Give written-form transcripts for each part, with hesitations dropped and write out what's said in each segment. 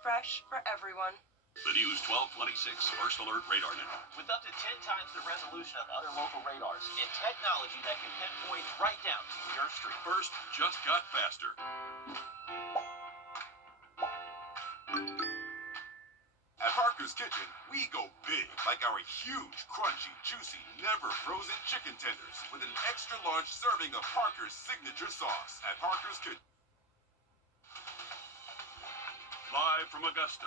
fresh for everyone. The News 1226 First Alert Radar Now. With up to 10 times the resolution of other local radars and technology that can pinpoint right down to your street. First just got faster. At Parker's Kitchen, we go big, like our huge, crunchy, juicy, never frozen chicken tenders with an extra large serving of Parker's signature sauce at Parker's Kitchen. Live from Augusta,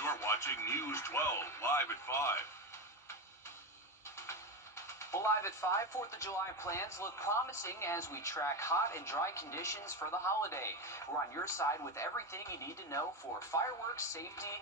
you're watching News 12 live at 5. Well, live at 5, 4th of July plans look promising as we track hot and dry conditions for the holiday. We're on your side with everything you need to know for fireworks, safety,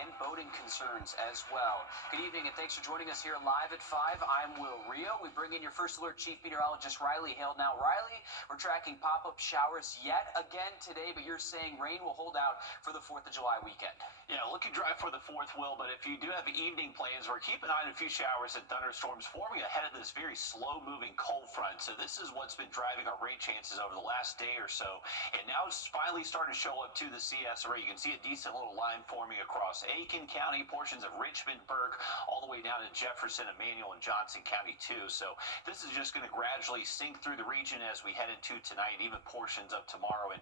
and boating concerns as well. Good evening and thanks for joining us here live at 5. I'm Wrdw. We bring in your First Alert Chief Meteorologist Riley Hale. Now, Riley, we're tracking pop-up showers yet again today, but you're saying rain will hold out for the 4th of July weekend. Yeah, looking dry for the 4th, Will, but if you do have evening plans, we're keeping an eye on a few showers and thunderstorms forming ahead of this very slow-moving cold front. So this is what's been driving our rain chances over the last day or so. And now it's finally starting to show up to the CSRA. You can see a decent little line forming across Aiken County, portions of Richmond, Burke, all the way down to Jefferson, Emmanuel, and Johnson County, too. So this is just going to gradually sink through the region as we head into tonight, and even portions of tomorrow. And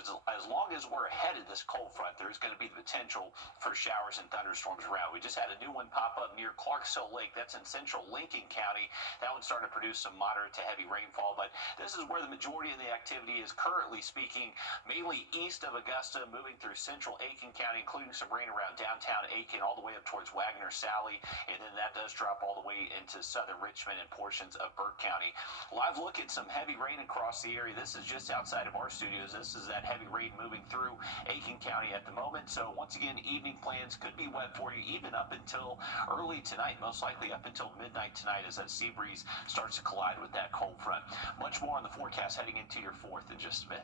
as long as we're ahead of this cold front, there's going to be the potential for showers and thunderstorms around. We just had a new one pop up near Clarksville Lake. That's in central Lincoln County. That one's starting to produce some moderate to heavy rainfall, but this is where the majority of the activity is currently speaking, mainly east of Augusta, moving through central Aiken County, including some rain around downtown Aiken, all the way up towards Wagner Sally, and then that does drop all the way into southern Richmond and portions of Burke County. Live look at some heavy rain across the area. This is just outside of our studios. This is that heavy rain moving through Aiken County at the moment. So once again, evening plans could be wet for you even up until early tonight, most likely up until midnight tonight as that sea breeze starts to collide with that cold front. Much more on the forecast heading into your 4th in just a bit.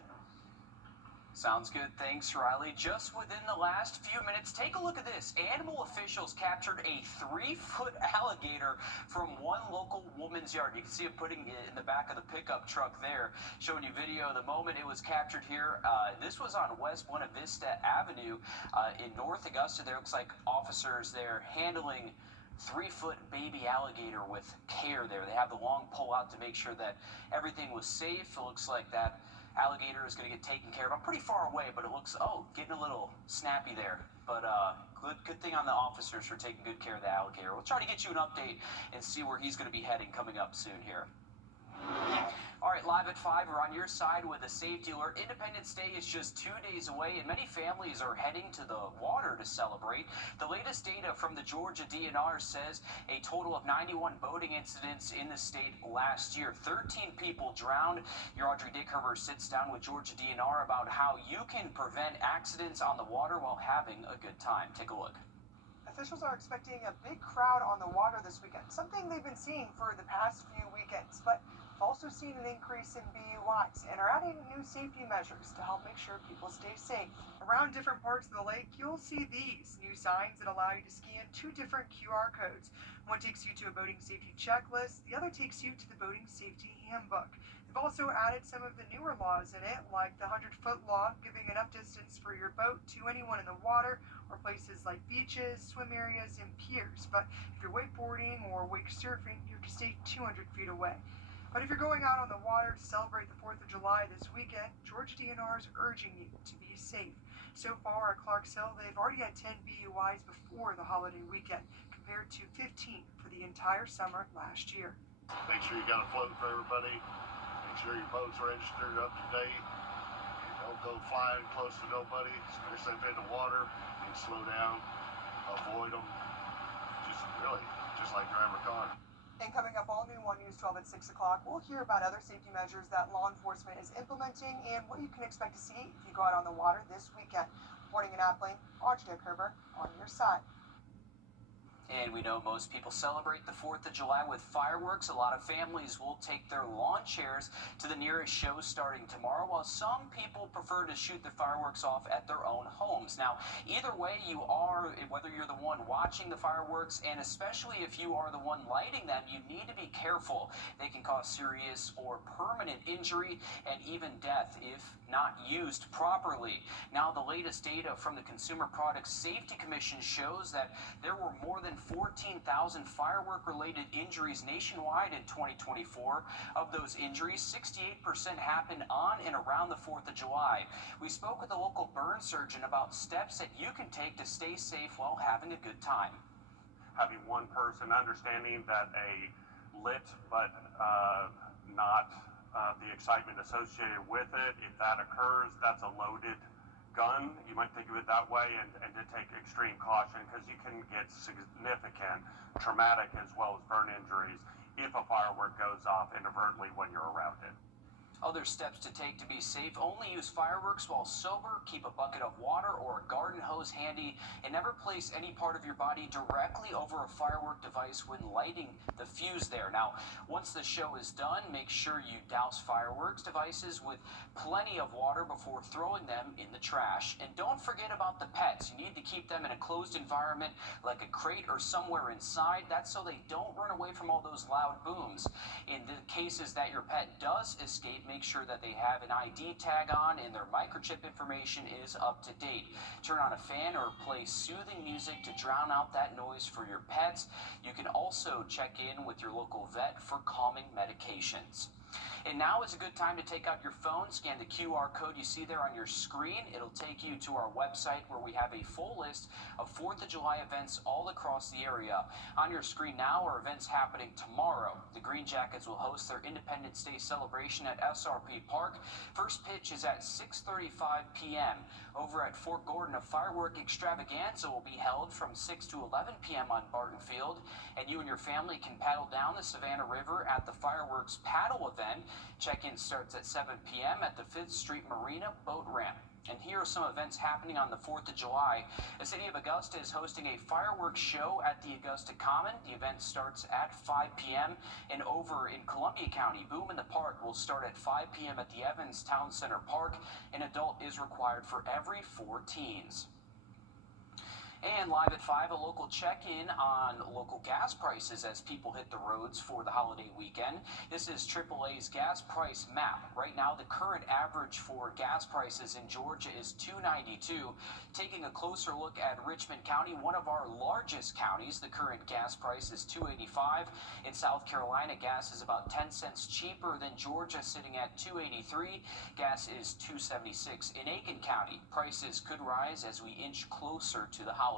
Sounds good. Thanks, Riley. Just within the last few minutes, take a look at this. Animal officials captured a 3-foot alligator from one local woman's yard. You can see it putting it in the back of the pickup truck there, showing you video of the moment it was captured here. This was on West Buena Vista Avenue in North Augusta. There looks like officers there handling 3-foot baby alligator with care there. They have the long pole out to make sure that everything was safe. It looks like that alligator is going to get taken care of. I'm pretty far away, but it looks, getting a little snappy there. But good thing on the officers for taking good care of the alligator. We'll try to get you an update and see where he's going to be heading coming up soon here. All right, live at 5, we're on your side with a safety alert. Independence Day is just 2 days away, and many families are heading to the water to celebrate. The latest data from the Georgia DNR says a total of 91 boating incidents in the state last year. 13 people drowned. Your Audrey Dickerver sits down with Georgia DNR about how you can prevent accidents on the water while having a good time. Take a look. Officials are expecting a big crowd on the water this weekend, something they've been seeing for the past few weekends, but also seen an increase in BUIs and are adding new safety measures to help make sure people stay safe. Around different parts of the lake, you'll see these new signs that allow you to scan 2 different QR codes. One takes you to a boating safety checklist, the other takes you to the boating safety handbook. They've also added some of the newer laws in it, like the 100-foot law, giving enough distance for your boat to anyone in the water, or places like beaches, swim areas, and piers. But if you're wakeboarding or wake surfing, you have to stay 200 feet away. But if you're going out on the water to celebrate the 4th of July this weekend, Georgia DNR is urging you to be safe. So far at Clarksville, they've already had 10 BUIs before the holiday weekend, compared to 15 for the entire summer last year. Make sure you got a float for everybody. Make sure your boat's registered up to date. Don't go flying close to nobody, especially if in the water. You can slow down, avoid them. Just like driving a car. And coming up all new on News 12 at 6 o'clock, we'll hear about other safety measures that law enforcement is implementing and what you can expect to see if you go out on the water this weekend. Reporting in Appling, Audrey Dickerver on your side. And we know most people celebrate the 4th of July with fireworks. A lot of families will take their lawn chairs to the nearest show starting tomorrow, while some people prefer to shoot the fireworks off at their own homes. Now, either way you are, whether you're the one watching the fireworks, and especially if you are the one lighting them, you need to be careful. They can cause serious or permanent injury and even death if not used properly. Now, the latest data from the Consumer Product Safety Commission shows that there were more than 14,000 firework-related injuries nationwide in 2024. Of those injuries, 68% happened on and around the 4th of July. We spoke with a local burn surgeon about steps that you can take to stay safe while having a good time. Having one person understanding that a lit but not the excitement associated with it, if that occurs, that's a loaded gun. You might think of it that way, and to take extreme caution, because you can get significant traumatic as well as burn injuries if a firework goes off inadvertently when you're around it. Other steps to take to be safe: only use fireworks while sober, keep a bucket of water or a garden hose handy, and never place any part of your body directly over a firework device when lighting the fuse there. Now, once the show is done, make sure you douse fireworks devices with plenty of water before throwing them in the trash. And don't forget about the pets. You need to keep them in a closed environment like a crate or somewhere inside. That's so they don't run away from all those loud booms. In the cases that your pet does escape, make sure that they have an ID tag on and their microchip information is up to date. Turn on a fan or play soothing music to drown out that noise for your pets. You can also check in with your local vet for calming medications. And now is a good time to take out your phone, scan the QR code you see there on your screen. It'll take you to our website where we have a full list of 4th of July events all across the area. On your screen now are events happening tomorrow. The Green Jackets will host their Independence Day celebration at SRP Park. First pitch is at 6:35 p.m. Over at Fort Gordon, a firework extravaganza will be held from 6 to 11 p.m. on Barton Field, and you and your family can paddle down the Savannah River at the fireworks paddle event. Check-in starts at 7 p.m. at the 5th Street Marina boat ramp. And here are some events happening on the 4th of July. The city of Augusta is hosting a fireworks show at the Augusta Common. The event starts at 5 p.m. And over in Columbia County, Boom in the Park will start at 5 p.m. at the Evans Town Center Park. An adult is required for every 4 teens. And live at 5, a local check-in on local gas prices as people hit the roads for the holiday weekend. This is AAA's gas price map. Right now, the current average for gas prices in Georgia is $2.92. Taking a closer look at Richmond County, one of our largest counties, the current gas price is $2.85. In South Carolina, gas is about 10 cents cheaper than Georgia, sitting at $2.83. Gas is $2.76. In Aiken County, prices could rise as we inch closer to the holiday.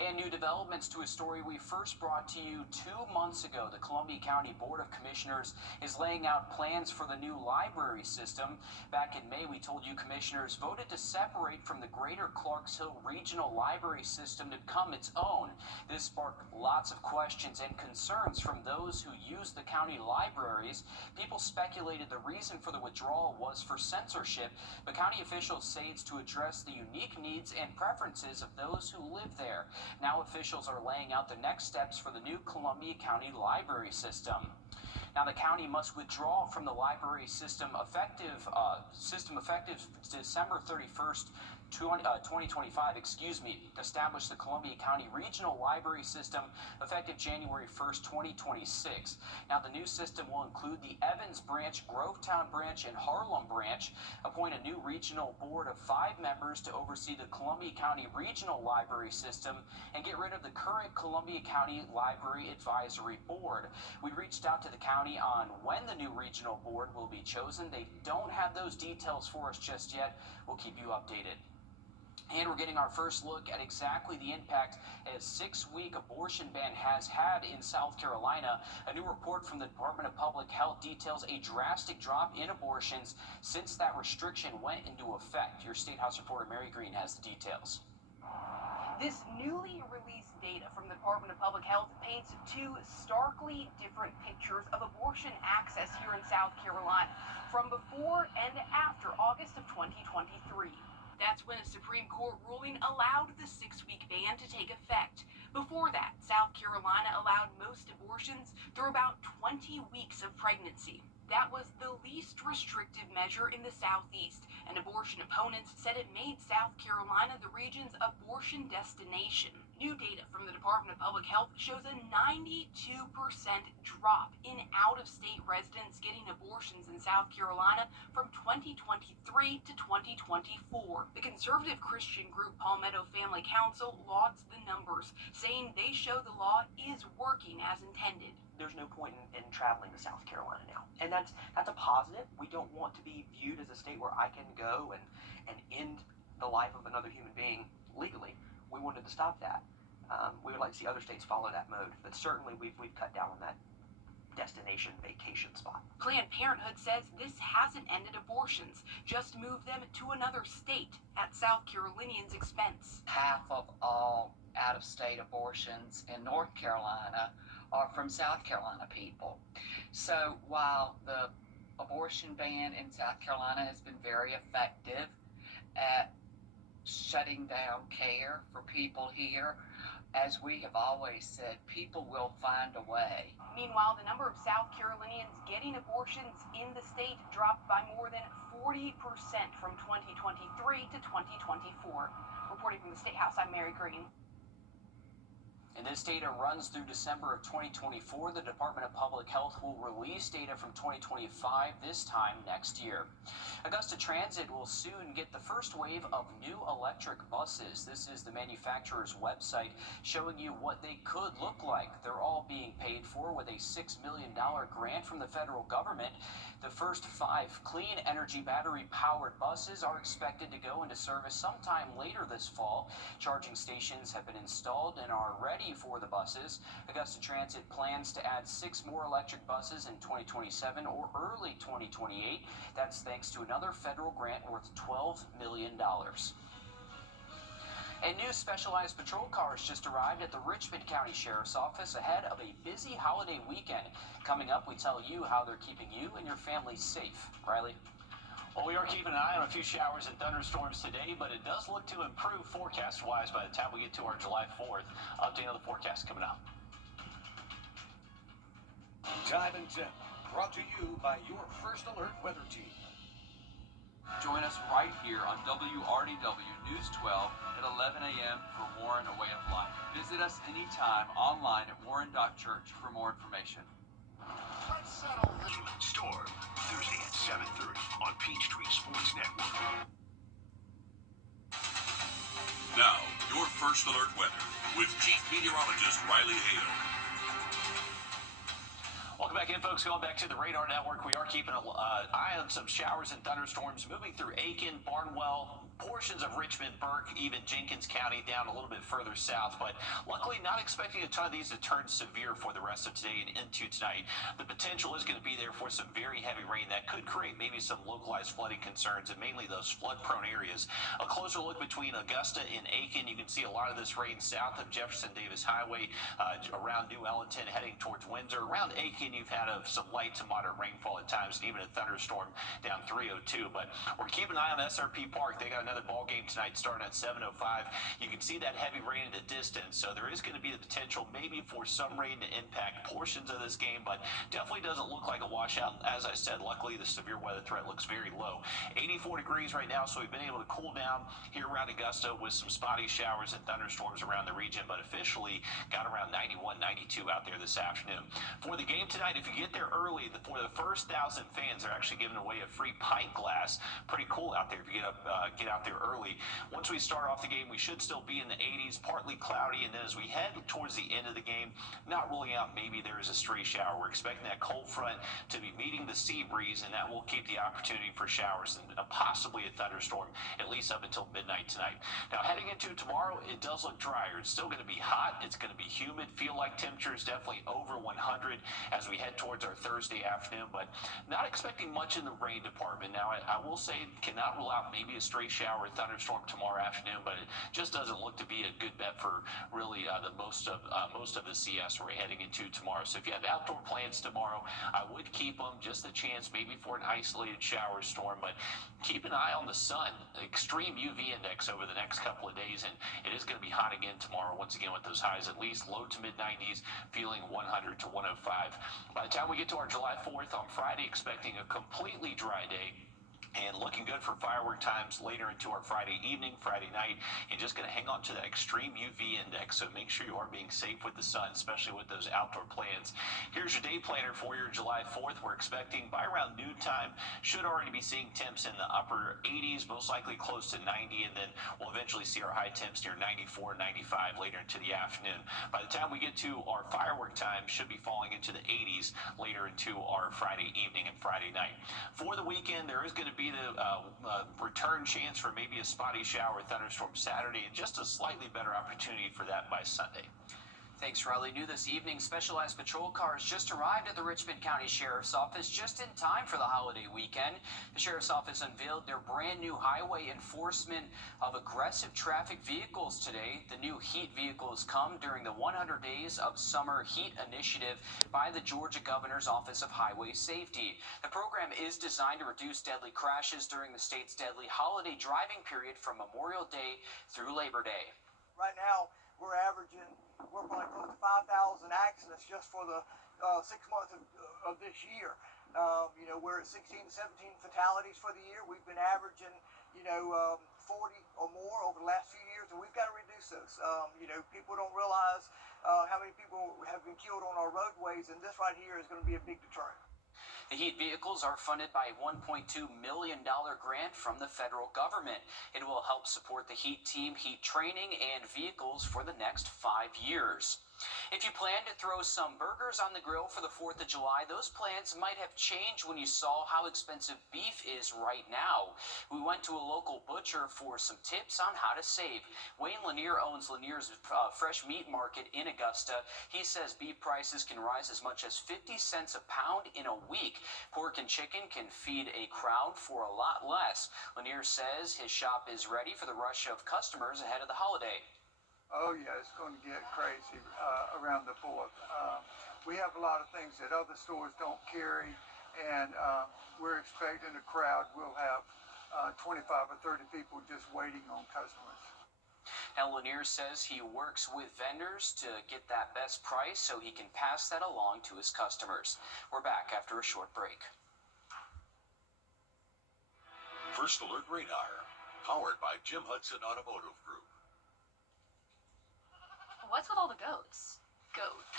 And new developments to a story we first brought to you 2 months ago. The Columbia County Board of Commissioners is laying out plans for the new library system. Back in May, we told you commissioners voted to separate from the Greater Clarksville Regional Library System to become its own. This sparked lots of questions and concerns from those who use the county libraries. People speculated the reason for the withdrawal was for censorship, but county officials say it's to address the unique needs and preferences of those who live there. Now officials are laying out the next steps for the new Columbia County library system. Now, the county must withdraw from the library system effective December 31st, 2025, establish the Columbia County Regional Library System effective January 1st, 2026. Now, the new system will include the Evans branch, Grovetown branch, and Harlem branch. Appoint a new regional board of 5 members to oversee the Columbia County Regional Library System and get rid of the current Columbia County Library Advisory Board. We reached out to the county on when the new regional board will be chosen. They don't have those details for us just yet. We'll keep you updated. And we're getting our first look at exactly the impact a 6-week abortion ban has had in South Carolina. A new report from the Department of Public Health details a drastic drop in abortions since that restriction went into effect. Your State House reporter Mary Green has the details. This newly released data from the Department of Public Health paints 2 starkly different pictures of abortion access here in South Carolina from before and after August of 2023. That's when a Supreme Court ruling allowed the 6-week ban to take effect. Before that, South Carolina allowed most abortions through about 20 weeks of pregnancy. That was the least restrictive measure in the Southeast, and abortion opponents said it made South Carolina the region's abortion destination. New data from the Department of Public Health shows a 92% drop in out-of-state residents getting abortions in South Carolina from 2023 to 2024. The conservative Christian group Palmetto Family Council lauds the numbers, saying they show the law is working as intended. There's no point in traveling to South Carolina now. And that's a positive. We don't want to be viewed as a state where I can go and end the life of another human being legally. We wanted to stop that. We would like to see other states follow that mode. But certainly we've cut down on that destination vacation spot. Planned Parenthood says this hasn't ended abortions, just moved them to another state at South Carolinians' expense. Half of all out-of-state abortions in North Carolina are from South Carolina people. So while the abortion ban in South Carolina has been very effective at shutting down care for people here, as we have always said, people will find a way. Meanwhile, the number of South Carolinians getting abortions in the state dropped by more than 40% from 2023 to 2024. Reporting from the State House, I'm Mary Green. And this data runs through December of 2024. The Department of Public Health will release data from 2025 this time next year. Augusta Transit will soon get the first wave of new electric buses. This is the manufacturer's website showing you what they could look like. They're all being paid for with a $6 million grant from the federal government. The first 5 clean energy battery-powered buses are expected to go into service sometime later this fall. Charging stations have been installed and are ready for the buses. Augusta Transit plans to add 6 more electric buses in 2027 or early 2028. That's thanks to another federal grant worth $12 million. And new specialized patrol cars just arrived at the Richmond County Sheriff's Office ahead of a busy holiday weekend. Coming up, we tell you how they're keeping you and your family safe. Riley? Well, we are keeping an eye on a few showers and thunderstorms today, but it does look to improve forecast-wise by the time we get to our July 4th. Update on the forecast coming up. Time and Tip, brought to you by your First Alert weather team. Join us right here on WRDW News 12 at 11 a.m. for Warren A Way of Life. Visit us anytime online at warren.church for more information. Let's settle this storm Thursday at 7:30 on Peachtree Sports Network. Now, your First Alert weather with Chief Meteorologist Riley Hale. Welcome back in, folks. Going back to the radar network, we are keeping an eye on some showers and thunderstorms moving through Aiken, Barnwell, portions of Richmond, Burke, even Jenkins County down a little bit further south. But luckily, not expecting a ton of these to turn severe for the rest of today and into tonight. The potential is going to be there for some very heavy rain that could create maybe some localized flooding concerns and mainly those flood-prone areas. A closer look between Augusta and Aiken, you can see a lot of this rain south of Jefferson Davis Highway, around New Ellington, heading towards Windsor. Around Aiken, you've had some light to moderate rainfall at times, and even a thunderstorm down 302. But we're keeping an eye on SRP Park. They got another ball game tonight starting at 7:05. You can see that heavy rain in the distance, so there is going to be the potential maybe for some rain to impact portions of this game, but definitely doesn't look like a washout. As I said, luckily the severe weather threat looks very low. 84 degrees right now, so we've been able to cool down here around Augusta with some spotty showers and thunderstorms around the region, but officially got around 91, 92 out there this afternoon. For the game tonight, if you get there early, for the first 1,000 fans, they're actually giving away a free pint glass. Pretty cool out there if you get out there early. Once we start off the game, we should still be in the 80s, partly cloudy, and then as we head towards the end of the game, not ruling out maybe there is a stray shower. We're expecting that cold front to be meeting the sea breeze, and that will keep the opportunity for showers and possibly a thunderstorm, at least up until midnight tonight. Now, heading into tomorrow, it does look drier. It's still going to be hot. It's going to be humid. Feel like temperatures definitely over 100 as we we head towards our Thursday afternoon, but not expecting much in the rain department. Now, I will say, cannot rule out maybe a stray shower or thunderstorm tomorrow afternoon, but it just doesn't look to be a good bet for really the most of the CS we're heading into tomorrow. So if you have outdoor plans tomorrow, I would keep them. Just a chance maybe for an isolated shower storm, but keep an eye on the sun. Extreme UV index over the next couple of days, and it is going to be hot again tomorrow. Once again, with those highs at least low to mid 90s, feeling 100 to 105. By the time we get to our July 4th on Friday, expecting a completely dry day. And looking good for firework times later into our Friday evening, Friday night, and just going to hang on to that extreme UV index. So make sure you are being safe with the sun, especially with those outdoor plans. Here's your day planner for your July 4th. We're expecting by around noon time, should already be seeing temps in the upper 80s, most likely close to 90, and then we'll eventually see our high temps near 94, 95 later into the afternoon. By the time we get to our firework time, should be falling into the 80s later into our Friday evening and Friday night. For the weekend, there is going to be the return chance for maybe a spotty shower thunderstorm Saturday, and just a slightly better opportunity for that by Sunday. Thanks, Riley. New this evening, specialized patrol cars just arrived at the Richmond County Sheriff's Office just in time for the holiday weekend. The Sheriff's Office unveiled their brand new highway enforcement of aggressive traffic vehicles today. The new heat vehicles come during the 100 Days of Summer Heat Initiative by the Georgia Governor's Office of Highway Safety. The program is designed to reduce deadly crashes during the state's deadly holiday driving period from Memorial Day through Labor Day. Right now, we're probably close to 5,000 accidents just for the 6 months of this year. We're at 16 to 17 fatalities for the year. We've been averaging, 40 or more over the last few years, and we've got to reduce those. People don't realize how many people have been killed on our roadways, and this right here is going to be a big deterrent. The heat vehicles are funded by a $1.2 million grant from the federal government. It will help support the heat team, heat training, and vehicles for the next 5 years. If you plan to throw some burgers on the grill for the 4th of July, those plans might have changed when you saw how expensive beef is right now. We went to a local butcher for some tips on how to save. Wayne Lanier owns Lanier's Fresh Meat Market in Augusta. He says beef prices can rise as much as 50 cents a pound in a week. Pork and chicken can feed a crowd for a lot less. Lanier says his shop is ready for the rush of customers ahead of the holiday. Oh yeah, it's going to get crazy around the 4th. We have a lot of things that other stores don't carry, and we're expecting a crowd. We'll have 25 or 30 people just waiting on customers. Now, Lanier says he works with vendors to get that best price so he can pass that along to his customers. We're back after a short break. First Alert Radar, powered by Jim Hudson Automotive Group. What's with all the goats? Goat.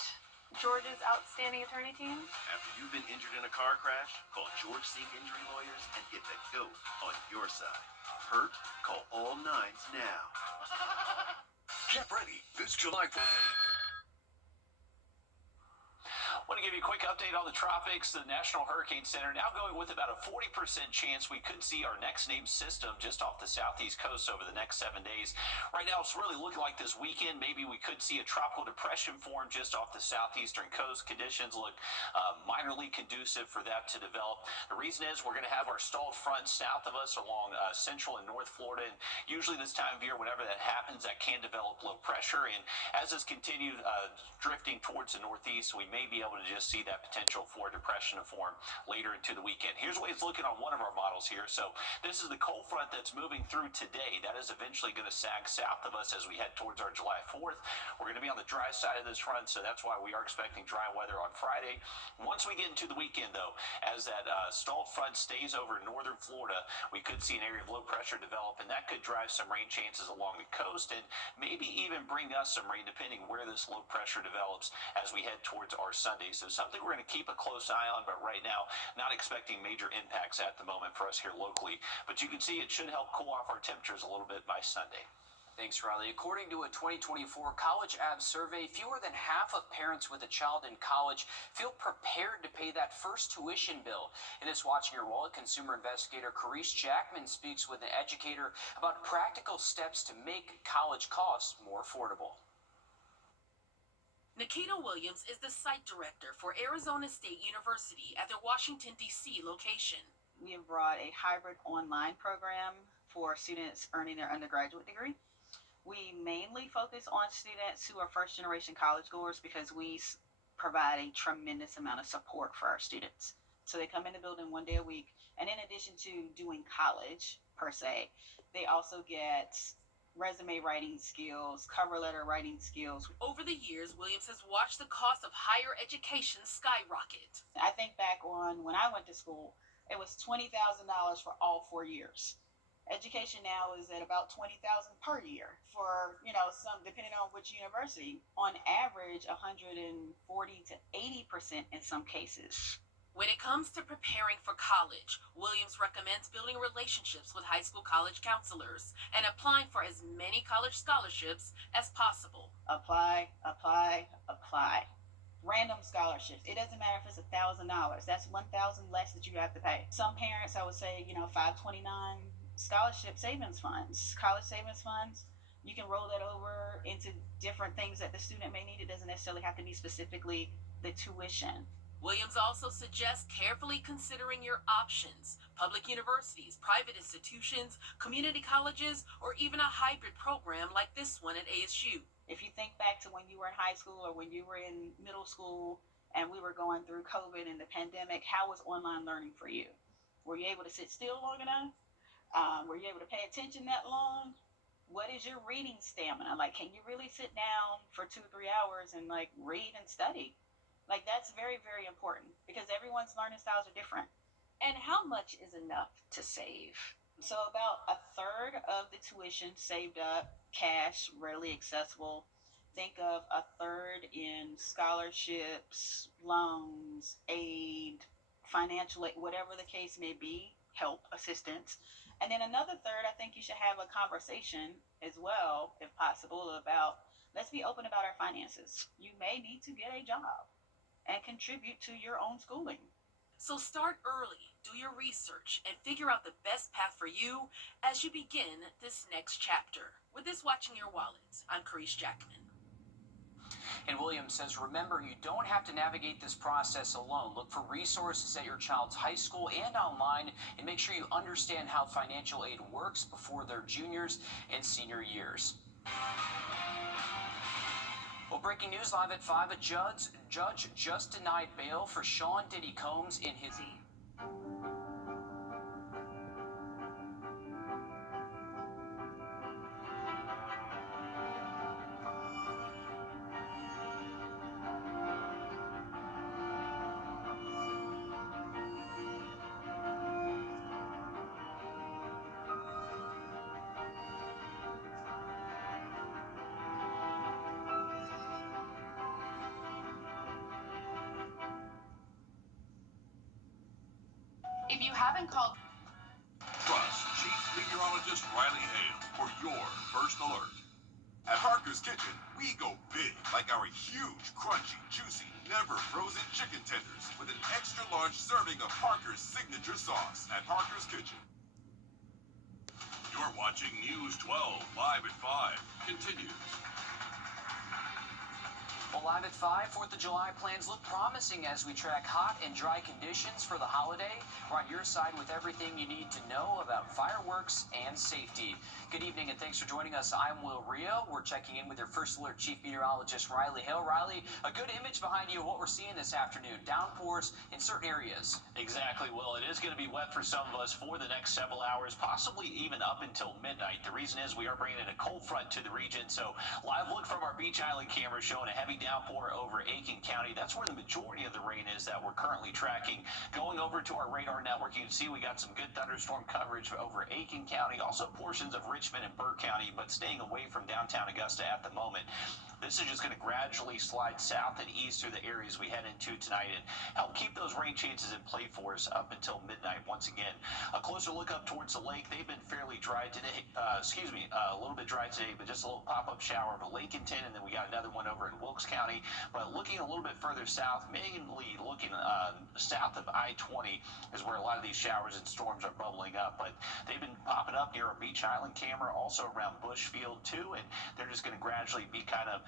George's outstanding attorney team? After you've been injured in a car crash, call George Sink Injury Lawyers and get the GOAT on your side. Hurt? Call all nines now. Get ready this July 4th. I want to give you a quick update on the tropics. The National Hurricane Center now going with about a 40% chance we could see our next named system just off the southeast coast over the next 7 days. Right now, it's really looking like this weekend, maybe we could see a tropical depression form just off the southeastern coast. Conditions look minorly conducive for that to develop. The reason is we're going to have our stalled front south of us along central and north Florida. And usually this time of year, whenever that happens, that can develop low pressure. And as this continues drifting towards the northeast, we may be able to just see that potential for depression to form later into the weekend. Here's the way it's looking on one of our models here. So this is the cold front that's moving through today. That is eventually going to sag south of us as we head towards our July 4th. We're going to be on the dry side of this front, so that's why we are expecting dry weather on Friday. Once we get into the weekend, though, as that stalled front stays over northern Florida, we could see an area of low pressure develop, and that could drive some rain chances along the coast and maybe even bring us some rain depending where this low pressure develops as we head towards our Sunday. So something we're going to keep a close eye on, but right now, not expecting major impacts at the moment for us here locally. But you can see it should help cool off our temperatures a little bit by Sunday. Thanks, Riley. According to a 2024 College Abs survey, fewer than half of parents with a child in college feel prepared to pay that first tuition bill. In this Watching Your Wallet, consumer investigator Carice Jackman speaks with an educator about practical steps to make college costs more affordable. Nikita Williams is the site director for Arizona State University at their Washington, D.C. location. We have brought a hybrid online program for students earning their undergraduate degree. We mainly focus on students who are first-generation college goers because we provide a tremendous amount of support for our students. So they come in the building 1 day a week, and in addition to doing college, per se, they also get resume writing skills, cover letter writing skills. Over the years, Williams has watched the cost of higher education skyrocket. I think back on when I went to school, it was $20,000 for all 4 years. Education now is at about $20,000 per year for, some, depending on which university. On average, 140 to 80% in some cases. When it comes to preparing for college, Williams recommends building relationships with high school college counselors and applying for as many college scholarships as possible. Apply. Random scholarships. It doesn't matter if it's $1,000. That's $1,000 less that you have to pay. Some parents, I would say, 529 scholarship savings funds, college savings funds. You can roll that over into different things that the student may need. It doesn't necessarily have to be specifically the tuition. Williams also suggests carefully considering your options: public universities, private institutions, community colleges, or even a hybrid program like this one at ASU. If you think back to when you were in high school or when you were in middle school and we were going through COVID and the pandemic, how was online learning for you? Were you able to sit still long enough? Were you able to pay attention that long? What is your reading stamina? Can you really sit down for 2 or 3 hours and read and study? That's very, very important because everyone's learning styles are different. And how much is enough to save? So about a third of the tuition saved up, cash, readily accessible. Think of a third in scholarships, loans, aid, financial aid, whatever the case may be, help, assistance. And then another third, I think you should have a conversation as well, if possible, about let's be open about our finances. You may need to get a job and contribute to your own schooling. So start early, do your research, and figure out the best path for you as you begin this next chapter. With this Watching Your Wallet, I'm Carice Jackman. And Williams says, remember, you don't have to navigate this process alone. Look for resources at your child's high school and online, and make sure you understand how financial aid works before their juniors and senior years. Well, breaking news live at 5, a judge just denied bail for Sean Diddy Combs in his... If you haven't called... Trust Chief Meteorologist Riley Hale for your first alert. At Parker's Kitchen, we go big, like our huge, crunchy, juicy, never frozen chicken tenders with an extra large serving of Parker's signature sauce. At Parker's Kitchen. You're watching News 12 live at 5. Continues. Well, live at 5, 4th of July plans look promising as we track hot and dry conditions for the holiday. We're on your side with everything you need to know about fireworks and safety. Good evening and thanks for joining us. I'm Will Rio. We're checking in with your first alert Chief Meteorologist Riley Hale. Riley, a good image behind you of what we're seeing this afternoon. Downpours in certain areas. Exactly, Will. It is going to be wet for some of us for the next several hours, possibly even up until midnight. The reason is we are bringing in a cold front to the region, so live look from our Beach Island camera showing a heavy downpour over Aiken County. That's where the majority of the rain is that we're currently tracking. Going over to our radar network, you can see we got some good thunderstorm coverage over Aiken County, also portions of Richmond and Burke County, but staying away from downtown Augusta at the moment. This is just going to gradually slide south and east through the areas we head into tonight and help keep those rain chances in play for us up until midnight. Once again, a closer look up towards the lake. They've been fairly dry today. A little bit dry today, but just a little pop-up shower over Lake and 10, and then we got another one over in Wilkes County. County, but looking a little bit further south, mainly looking south of I-20 is where a lot of these showers and storms are bubbling up. But they've been popping up near a Beach Island camera, also around Bushfield too, and they're just going to gradually be kind of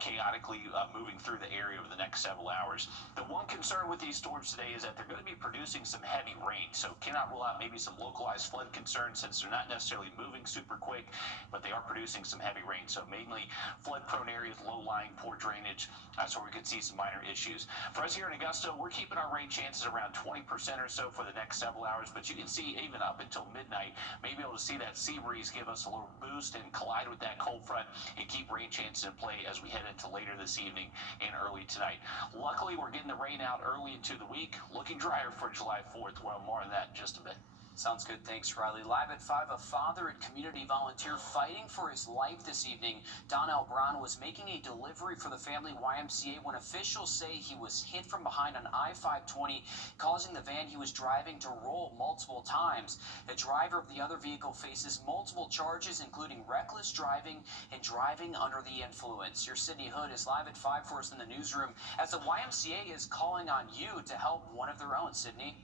chaotically moving through the area over the next several hours. The one concern with these storms today is that they're going to be producing some heavy rain, so cannot rule out maybe some localized flood concerns since they're not necessarily moving super quick, but they are producing some heavy rain. So mainly flood-prone areas, low-lying, poor drainage. That's where we could see some minor issues. For us here in Augusta, we're keeping our rain chances around 20% or so for the next several hours, but you can see even up until midnight, maybe able to see that sea breeze give us a little boost and collide with that cold front and keep rain chances in play as we head into later this evening and early tonight. Luckily, we're getting the rain out early into the week. Looking drier for July 4th. Well, more on that in just a bit. Sounds good. Thanks, Riley. Live at 5, a father and community volunteer fighting for his life this evening. Donnell Brown was making a delivery for the family YMCA when officials say he was hit from behind on I-520, causing the van he was driving to roll multiple times. The driver of the other vehicle faces multiple charges, including reckless driving and driving under the influence. Your Sydney Hood is live at 5 for us in the newsroom as the YMCA is calling on you to help one of their own. Sydney?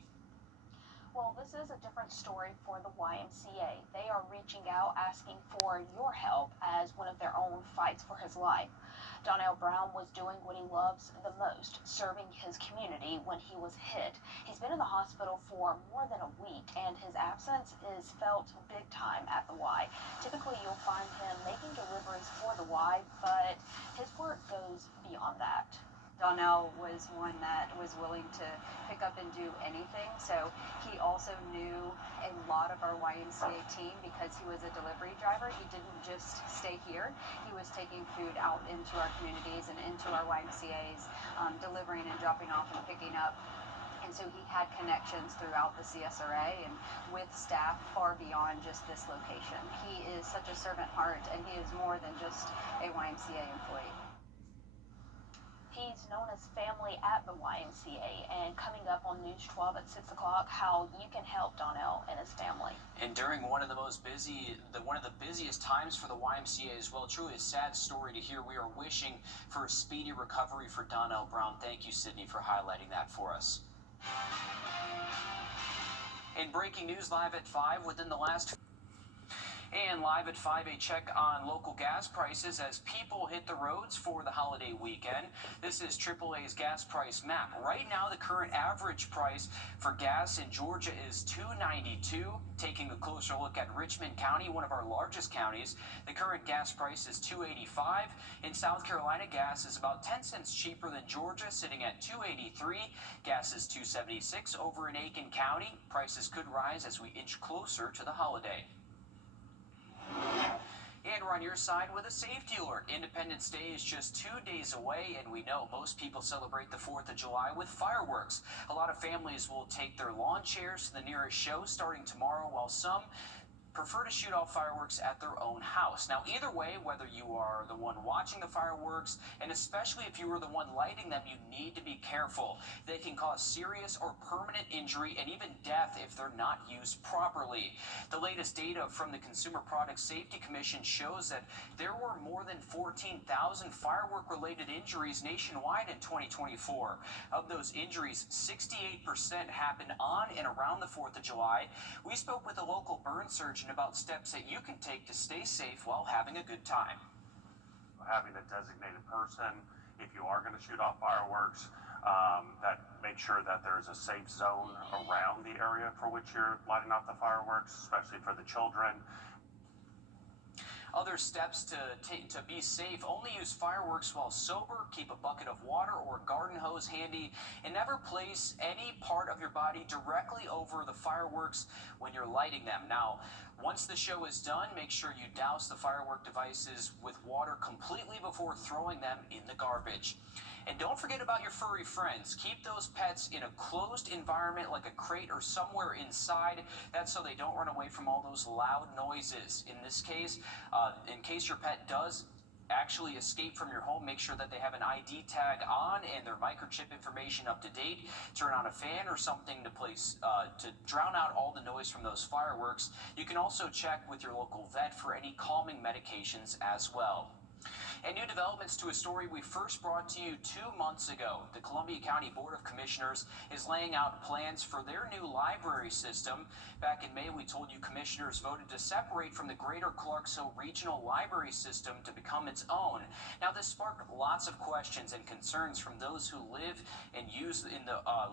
Well, this is a different story for the YMCA. They are reaching out asking for your help as one of their own fights for his life. Donnell Brown was doing what he loves the most, serving his community when he was hit. He's been in the hospital for more than a week, and his absence is felt big time at the Y. Typically, you'll find him making deliveries for the Y, but his work goes beyond that. Donnell was one that was willing to pick up and do anything, so he also knew a lot of our YMCA team because he was a delivery driver. He didn't just stay here. He was taking food out into our communities and into our YMCAs, delivering and dropping off and picking up. And so he had connections throughout the CSRA and with staff far beyond just this location. He is such a servant heart, and he is more than just a YMCA employee. He's known as family at the YMCA, and coming up on News 12 at 6 o'clock, how you can help Donnell and his family. And during one of the busiest times for the YMCA as well, truly a sad story to hear. We are wishing for a speedy recovery for Donnell Brown. Thank you, Sydney, for highlighting that for us. In breaking news, live at 5, within the last... And live at 5, a check on local gas prices as people hit the roads for the holiday weekend. This is AAA's gas price map. Right now, the current average price for gas in Georgia is $2.92. Taking a closer look at Richmond County, one of our largest counties, the current gas price is $2.85. In South Carolina, gas is about 10 cents cheaper than Georgia, sitting at $2.83. Gas is $2.76 over in Aiken County. Prices could rise as we inch closer to the holiday. And we're on your side with a safety alert. Independence Day is just 2 days away, and we know most people celebrate the 4th of July with fireworks. A lot of families will take their lawn chairs to the nearest show starting tomorrow, while some prefer to shoot off fireworks at their own house. Now, either way, whether you are the one watching the fireworks, and especially if you are the one lighting them, you need to be careful. They can cause serious or permanent injury and even death if they're not used properly. The latest data from the Consumer Product Safety Commission shows that there were more than 14,000 firework-related injuries nationwide in 2024. Of those injuries, 68% happened on and around the 4th of July. We spoke with a local burn surgeon about steps that you can take to stay safe while having a good time. Having a designated person, if you are going to shoot off fireworks, that make sure that there's a safe zone around the area for which you're lighting off the fireworks, especially for the children. Other steps to be safe: only use fireworks while sober, keep a bucket of water or garden hose handy, and never place any part of your body directly over the fireworks when you're lighting them. Now, once the show is done, make sure you douse the firework devices with water completely before throwing them in the garbage. And don't forget about your furry friends. Keep those pets in a closed environment like a crate or somewhere inside. That's so they don't run away from all those loud noises. In this case, in case your pet does actually escape from your home, make sure that they have an ID tag on and their microchip information up to date. Turn on a fan or something to drown out all the noise from those fireworks. You can also check with your local vet for any calming medications as well. And new developments to a story we first brought to you 2 months ago. The Columbia County Board of Commissioners is laying out plans for their new library system. Back in May, we told you commissioners voted to separate from the Greater Clarksville Regional Library System to become its own. Now, this sparked lots of questions and concerns from those who live and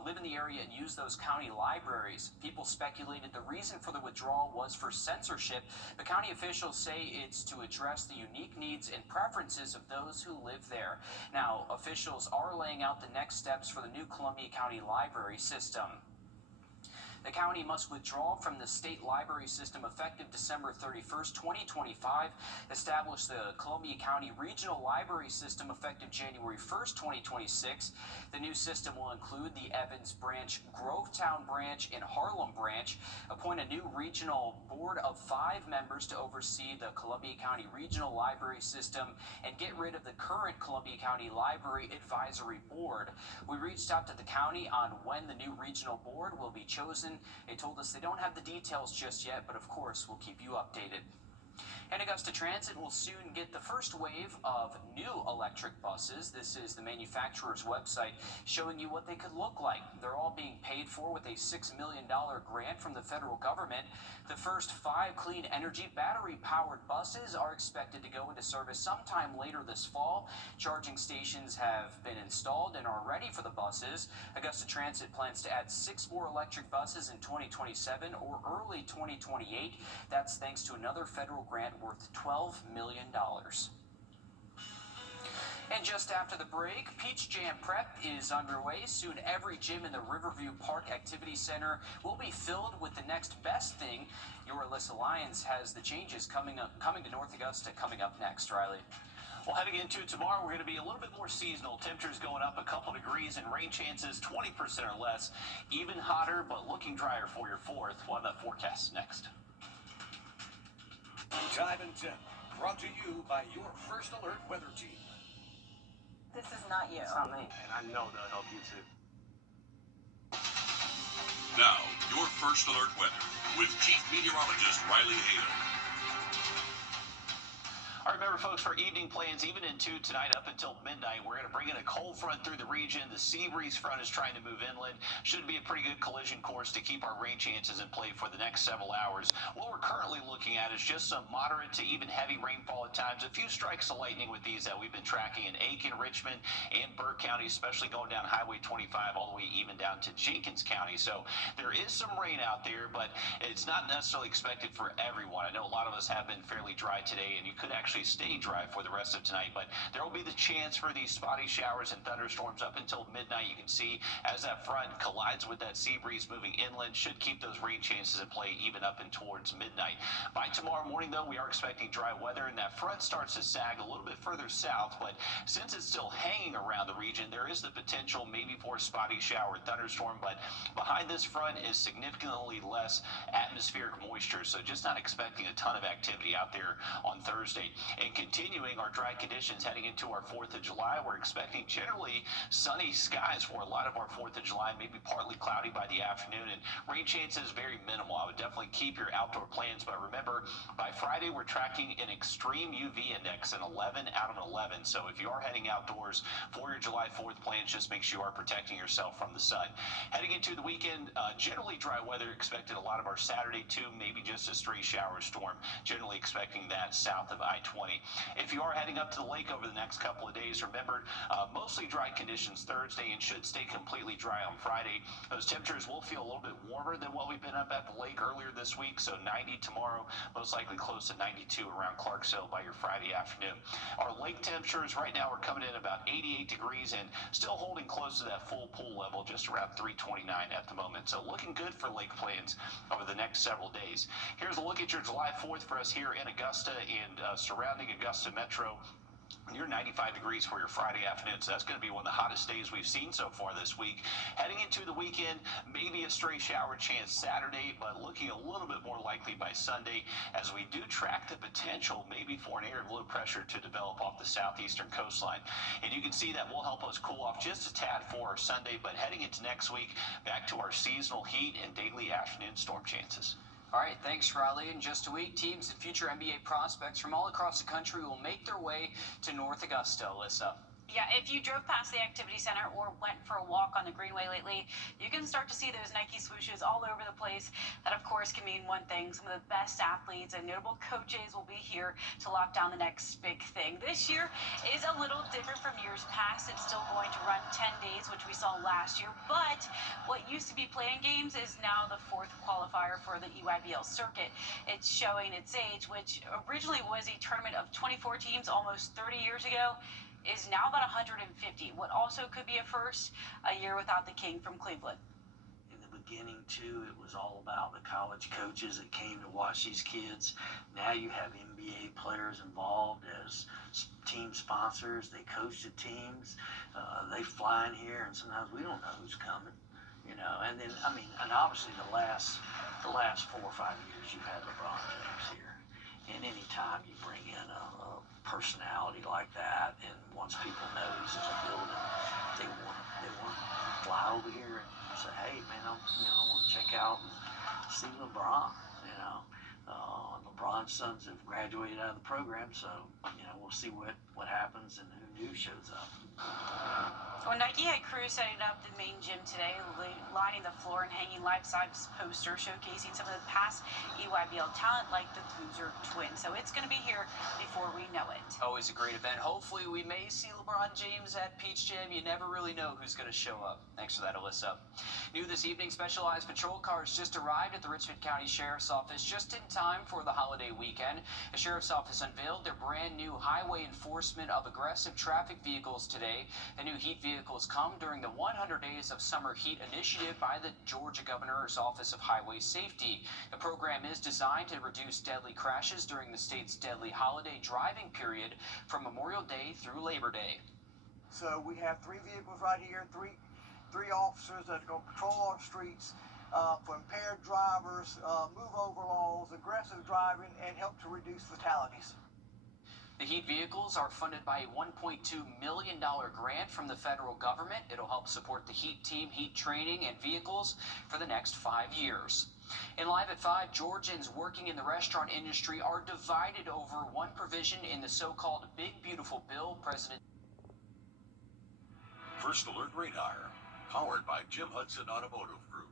live in the area and use those county libraries. People speculated the reason for the withdrawal was for censorship, but county officials say it's to address the unique needs and preferences of those who live there. Now, officials are laying out the next steps for the new Columbia County Library System. The county must withdraw from the state library system effective December 31st, 2025, establish the Columbia County Regional Library System effective January 1st, 2026. The new system will include the Evans Branch, Grovetown Branch, and Harlem Branch, appoint a new regional board of 5 members to oversee the Columbia County Regional Library System, and get rid of the current Columbia County Library Advisory Board. We reached out to the county on when the new regional board will be chosen. They told us they don't have the details just yet, but of course we'll keep you updated. And Augusta Transit will soon get the first wave of new electric buses. This is the manufacturer's website showing you what they could look like. They're all being paid for with a $6 million grant from the federal government. The first 5 clean energy battery-powered buses are expected to go into service sometime later this fall. Charging stations have been installed and are ready for the buses. Augusta Transit plans to add 6 more electric buses in 2027 or early 2028. That's thanks to another federal grant worth $12 million. And just after the break, Peach Jam Prep is underway. Soon every gym in the Riverview Park Activity Center will be filled with the next best thing. Your Alyssa Lyons has the changes coming to North Augusta coming up next, Riley. Well, heading into tomorrow, we're going to be a little bit more seasonal. Temperatures going up a couple degrees and rain chances 20% or less. Even hotter, but looking drier for your 4th. We'll have that forecast next. Time and Temp, brought to you by your First Alert weather team. This is not you. It's not me, and I know they'll help you too. Now, your First Alert weather with Chief Meteorologist Riley Hale. All right, remember, folks, for evening plans, even into tonight up until midnight, we're going to bring in a cold front through the region. The sea breeze front is trying to move inland. Should be a pretty good collision course to keep our rain chances in play for the next several hours. What we're currently looking at is just some moderate to even heavy rainfall at times. A few strikes of lightning with these that we've been tracking in Aiken, Richmond, and Burke County, especially going down Highway 25 all the way even down to Jenkins County. So there is some rain out there, but it's not necessarily expected for everyone. I know a lot of us have been fairly dry today, and you could actually stay dry for the rest of tonight, but there will be the chance for these spotty showers and thunderstorms up until midnight. You can see as that front collides with that sea breeze moving inland, should keep those rain chances in play even up and towards midnight. By tomorrow morning, though, we are expecting dry weather, and that front starts to sag a little bit further south, but since it's still hanging around the region, there is the potential maybe for a spotty shower and thunderstorm, but behind this front is significantly less atmospheric moisture, so just not expecting a ton of activity out there on Thursday. And continuing our dry conditions heading into our 4th of July, we're expecting generally sunny skies for a lot of our 4th of July, maybe partly cloudy by the afternoon, and rain chances very minimal. I would definitely keep your outdoor plans, but remember, by Friday, we're tracking an extreme UV index, an 11 out of 11. So if you are heading outdoors for your July 4th plans, just make sure you are protecting yourself from the sun. Heading into the weekend, generally dry weather expected a lot of our Saturday too, maybe just a stray shower storm, generally expecting that south of I-20. If you are heading up to the lake over the next couple of days, remember, mostly dry conditions Thursday and should stay completely dry on Friday. Those temperatures will feel a little bit warmer than what we've been up at the lake earlier this week, so 90 tomorrow, most likely close to 92 around Clarksville by your Friday afternoon. Our lake temperatures right now are coming in about 88 degrees and still holding close to that full pool level, just around 329 at the moment. So looking good for lake plans over the next several days. Here's a look at your July 4th for us here in Augusta and surrounding Augusta Metro. Near 95 degrees for your Friday afternoon, so that's going to be one of the hottest days we've seen so far this week. Heading into the weekend, maybe a stray shower chance Saturday, but looking a little bit more likely by Sunday as we do track the potential maybe for an area of low pressure to develop off the southeastern coastline. And you can see that will help us cool off just a tad for our Sunday, but heading into next week, back to our seasonal heat and daily afternoon storm chances. All right, thanks, Riley. In just a week, teams and future NBA prospects from all across the country will make their way to North Augusta, Alyssa. Yeah, if you drove past the activity center or went for a walk on the Greenway lately, you can start to see those Nike swooshes all over the place. That, of course, can mean one thing. Some of the best athletes and notable coaches will be here to lock down the next big thing. This year is a little different from years past. It's still going to run 10 days, which we saw last year. But what used to be playing games is now the fourth qualifier for the EYBL circuit. It's showing its age, which originally was a tournament of 24 teams almost 30 years ago, is now about 150. What also could be a first, a year without the king from Cleveland. In the beginning, too, it was all about the college coaches that came to watch these kids. Now you have NBA players involved as team sponsors. They coach the teams. They fly in here, and sometimes we don't know who's coming. You know, and then and obviously the last 4 or 5 years you've had LeBron James here, and any time you bring in a personality like that, and once people know he's in the building, they want to fly over here and say, hey man, I want to check out and see LeBron. LeBron's sons have graduated out of the program, so we'll see what happens and who new shows up. Well, Nike had crews setting up the main gym today, lining the floor and hanging life-size posters showcasing some of the past EYBL talent like the Boozer twins. So it's going to be here before we know it. Always a great event. Hopefully we may see LeBron James at Peach Jam. You never really know who's going to show up. Thanks for that, Alyssa. New this evening, specialized patrol cars just arrived at the Richmond County Sheriff's Office just in time for the holiday weekend. The Sheriff's Office unveiled their brand new highway enforcement of aggressive traffic vehicles today. The new heat vehicles come during the 100 Days of Summer Heat initiative by the Georgia Governor's Office of Highway Safety. The program is designed to reduce deadly crashes during the state's deadly holiday driving period from Memorial Day through Labor Day. So we have 3 vehicles right here, three officers that are going to patrol our streets for impaired drivers, move over laws, aggressive driving, and help to reduce fatalities. The heat vehicles are funded by a $1.2 million grant from the federal government. It'll help support the heat team, heat training, and vehicles for the next 5 years. In Live at 5, Georgians working in the restaurant industry are divided over one provision in the so-called Big Beautiful Bill. President First Alert Radar, powered by Jim Hudson Automotive Group.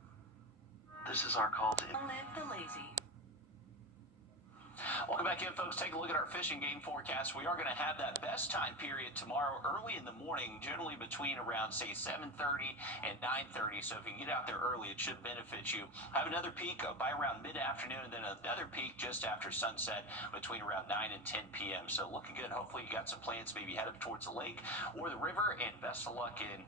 This is our call to Live the lazy. Welcome back in, folks. Take a look at our fishing game forecast. We are going to have that best time period tomorrow early in the morning, generally between around, say, 7:30 and 9:30. So if you can get out there early, it should benefit you. Have another peak by around mid-afternoon, and then another peak just after sunset between around 9 and 10 p.m. So looking good. Hopefully you got some plans, maybe head up towards the lake or the river, and best of luck in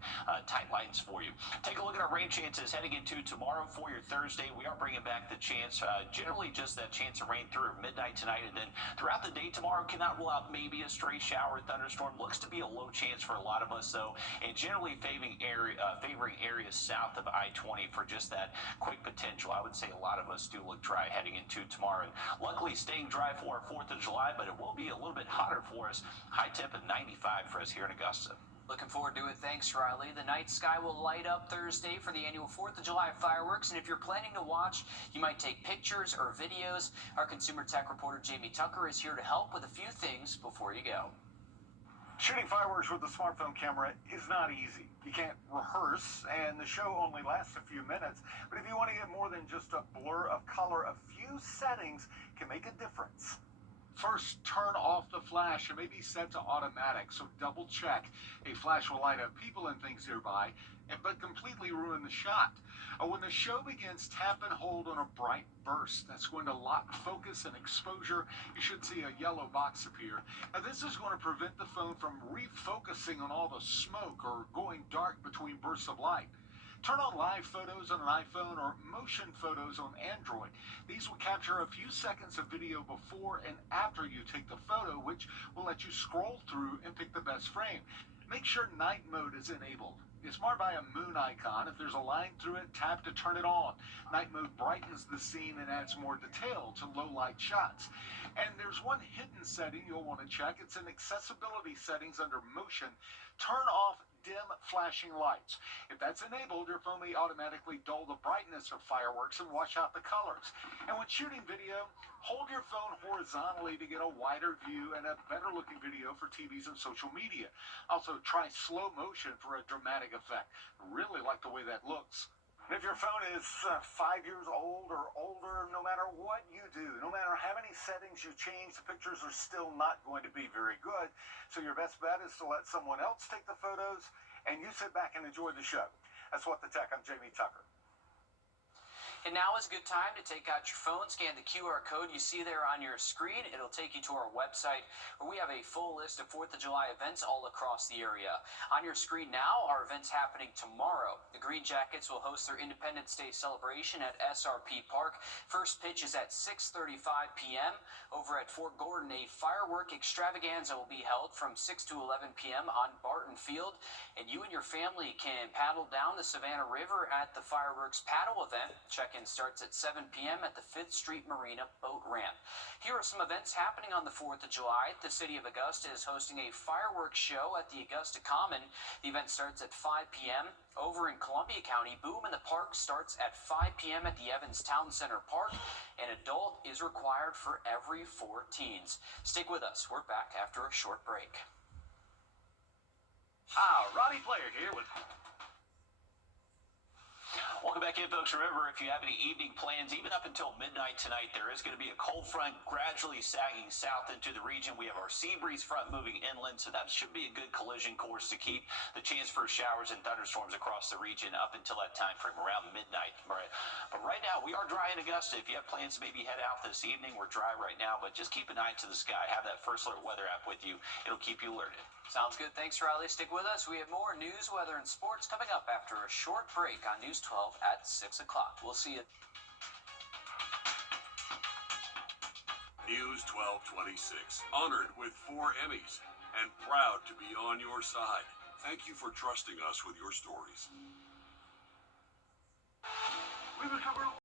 tight lines for you. Take a look at our rain chances heading into tomorrow for your Thursday. We are bringing back the chance, generally just that chance of rain through midnight tonight, and then throughout the day tomorrow. Cannot rule out maybe a stray shower, thunderstorm. Looks to be a low chance for a lot of us, though, and generally favoring areas south of I-20 for just that quick potential. I would say a lot of us do look dry heading into tomorrow, and luckily staying dry for our 4th of July, but it will be a little bit hotter for us. High temp at 95 for us here in Augusta. Looking forward to it. Thanks, Riley. The night sky will light up Thursday for the annual 4th of July fireworks, and if you're planning to watch, you might take pictures or videos. Our consumer tech reporter, Jamie Tucker, is here to help with a few things before you go. Shooting fireworks with a smartphone camera is not easy. You can't rehearse, and the show only lasts a few minutes. But if you want to get more than just a blur of color, a few settings can make a difference. First, turn off the flash. It may be set to automatic, so double check. A flash will light up people and things nearby, but completely ruin the shot. When the show begins, tap and hold on a bright burst. That's going to lock focus and exposure. You should see a yellow box appear. Now, this is going to prevent the phone from refocusing on all the smoke or going dark between bursts of light. Turn on live photos on an iPhone or motion photos on Android. These will capture a few seconds of video before and after you take the photo, which will let you scroll through and pick the best frame. Make sure night mode is enabled. It's marked by a moon icon. If there's a line through it, tap to turn it on. Night mode brightens the scene and adds more detail to low light shots. And there's one hidden setting you'll want to check. It's in accessibility settings under motion. Turn off dim flashing lights. If that's enabled, your phone may automatically dull the brightness of fireworks and wash out the colors. And when shooting video, hold your phone horizontally to get a wider view and a better looking video for TVs and social media. Also, try slow motion for a dramatic effect. Really like the way that looks. And if your phone is 5 years old or older, no matter what you do, no matter how many settings you change, the pictures are still not going to be very good. So your best bet is to let someone else take the photos and you sit back and enjoy the show. That's What the Tech. I'm Jamie Tucker. And now is a good time to take out your phone, scan the QR code you see there on your screen. It'll take you to our website where we have a full list of 4th of July events all across the area. On your screen now are events happening tomorrow. The Green Jackets will host their Independence Day celebration at SRP Park. First pitch is at 6:35 p.m. Over at Fort Gordon, a firework extravaganza will be held from 6 to 11 p.m. on Barton Field. And you and your family can paddle down the Savannah River at the fireworks paddle event. Check-in starts at 7 p.m. at the 5th Street Marina boat ramp. Here are some events happening on the 4th of July. The city of Augusta is hosting a fireworks show at the Augusta Common. The event starts at 5 p.m. Over in Columbia County, Boom in the Park starts at 5 p.m. at the Evans Town Center Park. An adult is required for every 4 teens. Stick with us. We're back after a short break. Roddy Player here with... Welcome back in, folks. Remember, if you have any evening plans, even up until midnight tonight, there is going to be a cold front gradually sagging south into the region. We have our sea breeze front moving inland, so that should be a good collision course to keep the chance for showers and thunderstorms across the region up until that time frame around midnight. Right. But right now, we are dry in Augusta. If you have plans to maybe head out this evening, we're dry right now, but just keep an eye to the sky. Have that First Alert weather app with you. It'll keep you alerted. Sounds good. Thanks, Riley. Stick with us. We have more news, weather, and sports coming up after a short break on News 12 at 6 o'clock. We'll see you. News 1226, honored with 4 Emmys and proud to be on your side. Thank you for trusting us with your stories. We recover